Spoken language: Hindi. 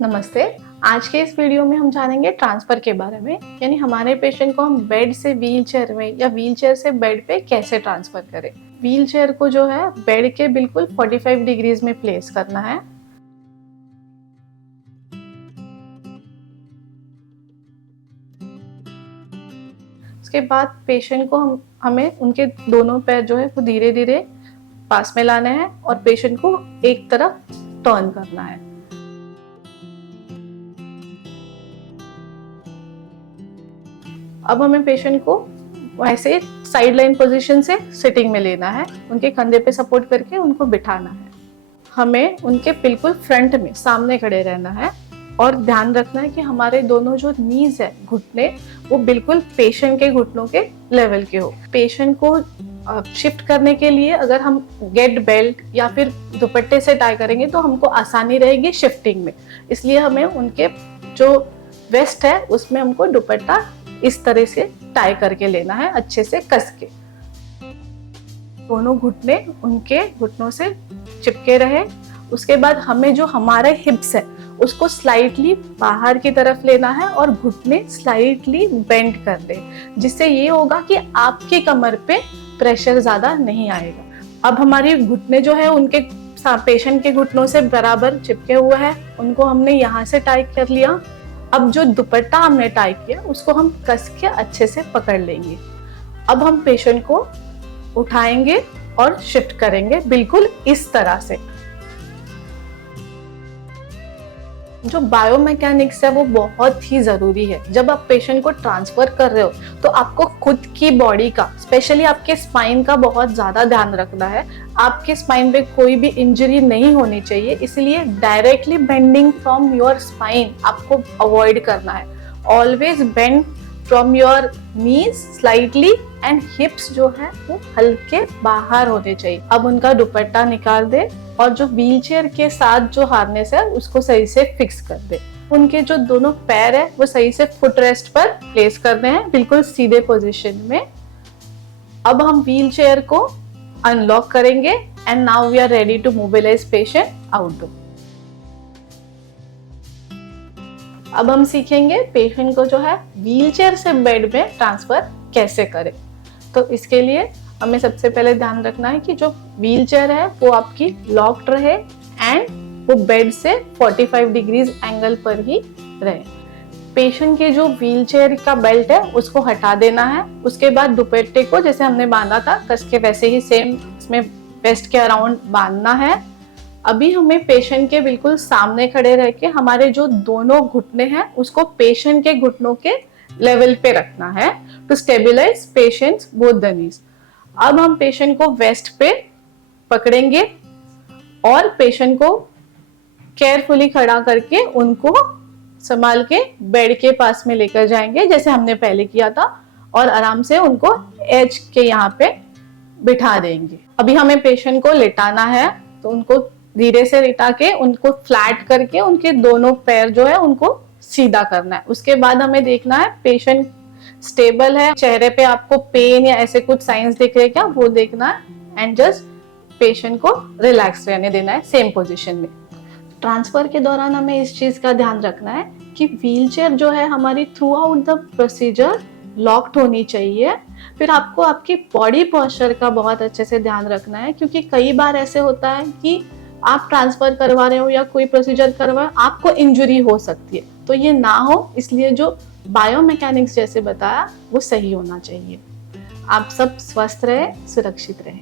नमस्ते। आज के इस वीडियो में हम जानेंगे ट्रांसफ़र के बारे में, यानी हमारे पेशेंट को हम बेड से व्हीलचेयर में या व्हीलचेयर से बेड पे कैसे ट्रांसफ़र करें। व्हीलचेयर को जो है बेड के बिल्कुल 45 डिग्रीज में प्लेस करना है। उसके बाद पेशेंट को हमें उनके दोनों पैर जो है वो धीरे-धीरे पास में लाने हैं और पेशेंट को एक तरफ टर्न करना है। अब हमें पेशेंट को वैसे साइड लाइन पोजीशन से सिटिंग में लेना है, उनके कंधे पे सपोर्ट करके उनको बिठाना है। हमें उनके बिल्कुल फ्रंट में सामने खड़े रहना है और ध्यान रखना है कि हमारे दोनों जो नीज है, घुटने, वो बिल्कुल पेशेंट के घुटनों के लेवल के हो। पेशेंट को शिफ्ट करने के लिए अगर हम गेट बेल्ट या फिर दुपट्टे से टाई करेंगे तो हमको आसानी रहेगी शिफ्टिंग में, इसलिए हमें उनके जो वेस्ट है उसमें हमको दुपट्टा इस तरह से टाई करके लेना है, अच्छे से कस के। दोनों घुटने उनके घुटनों से चिपके रहे। उसके बाद हमें जो हमारे हिप्स है उसको स्लाइटली बाहर की तरफ लेना है और घुटने स्लाइटली बेंड कर दे, जिससे ये होगा कि आपकी कमर पे प्रेशर ज्यादा नहीं आएगा। अब हमारी घुटने जो है उनके पेशेंट के घुटनों से बराबर चिपके हुए हैं, उनको हमने यहाँ से टाई कर लिया। अब जो दुपट्टा हमने टाई किया उसको हम कस के अच्छे से पकड़ लेंगे। अब हम पेशेंट को उठाएंगे और शिफ्ट करेंगे बिल्कुल इस तरह से। जो बायोमैकेनिक्स है वो बहुत ही जरूरी है। जब आप पेशेंट को ट्रांसफर कर रहे हो तो आपको खुद की बॉडी का, स्पेशली आपके स्पाइन का बहुत ज्यादा ध्यान रखना है। आपके स्पाइन पे कोई भी इंजरी नहीं होनी चाहिए, इसलिए directly bending from your spine आपको अवॉइड करना है। Always bend from your knees slightly and हिप्स जो है वो हल्के बाहर होने चाहिए। अब उनका दुपट्टा निकाल दे और जो व्हीलचेयर के साथ जो हार्नेस है उसको सही से फिक्स कर दे। उनके जो दोनों पैर है वो सही से फुट रेस्ट पर प्लेस करने हैं, बिल्कुल सीधे पोजीशन में। अब हम व्हीलचेयर को अनलॉक करेंगे and now we are ready to mobilise patient outdoor. अब हम सीखेंगे पेशेंट को जो है व्हीलचेयर से बेड में ट्रांसफर कैसे करें। तो इसके लिए हमें सबसे पहले ध्यान रखना है कि जो व्हीलचेयर है वो आपकी लॉक्ड रहे एंड वो बेड से 45 डिग्रीज एंगल पर ही रहे। पेशेंट के जो व्हीलचेयर का बेल्ट है उसको हटा देना है। उसके बाद दुपट्टे को जैसे हमने बांधा था कस के वैसे ही सेम इसमें वेस्ट के अराउंड बांधना है। अभी हमें पेशेंट के बिल्कुल सामने खड़े रह के हमारे जो दोनों घुटने हैं उसको पेशेंट के घुटनों के लेवल पे रखना है to stabilise patients both the knees. अब हम पेशेंट को वेस्ट पे पकड़ेंगे और पेशेंट को केयरफुली खड़ा करके उनको संभाल के बेड के पास में लेकर जाएंगे जैसे हमने पहले किया था, और आराम से उनको एज के यहाँ पे बिठा देंगे। अभी हमें पेशेंट को लेटाना है तो उनको धीरे से लिटा के उनको फ्लैट करके उनके दोनों पैर जो है उनको सीधा करना है। उसके बाद हमें देखना है पेशेंट स्टेबल है, चेहरे पे आपको पेन या ऐसे कुछ साइंस दिख रहे क्या, वो देखना है एंड जस्ट पेशेंट को रिलैक्स रहने देना है सेम पोजीशन में। ट्रांसफर के दौरान हमें इस चीज का ध्यान रखना है कि व्हीलचेयर जो है हमारी through out the procedure locked होनी चाहिए। फिर आपको आपकी बॉडी पोस्चर का बहुत अच्छे से ध्यान रखना है, क्योंकि कई बार ऐसे होता है कि आप ट्रांसफर करवा रहे हो या कोई प्रोसीजर करवा रहे हो, आपको इंजरी हो सकती है। तो ये ना हो, इसलिए जो बायोमैकेनिक्स जैसे बताया वो सही होना चाहिए। आप सब स्वस्थ रहे, सुरक्षित रहे।